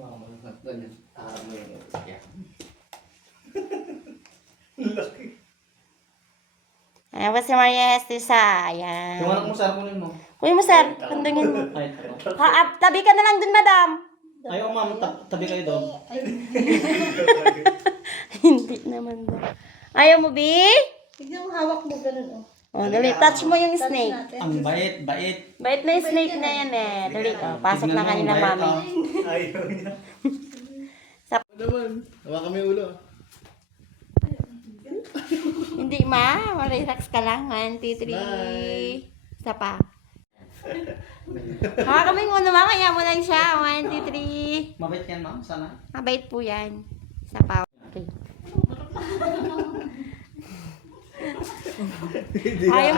Ganyan. Mo yung yan. Laki. Ayan po si Maria Estisa. Ayan. Yung anak mo, sir, kunin mo. Kuya mo, sir. Kandungin mo. Ay, ito. Tabi ka na lang dun, madam. Ayaw, ma'am. Tabi kayo doon. Hindi naman daw. Ayaw mo, B? Tignan mo, hawak mo ganun, oh. Oh, dali. Touch mo yung Touch snake. natin. Ang bait, bait. Bait na yung snake na yan eh. Dali. Oh, pasok na kanina, Tignan mo, mami. bait, Ayaw niya. Ano naman? Hawa kami ulo. Hindi, ma. Relax ka lang. 1, 2, 3. Bye. Isa pa. Kami mo naman. Kaya mo lang siya. 1, 2, 3. Mabait yan, ma'am. Sana. Mabait po yan. Isa pa. Okay. Ayaw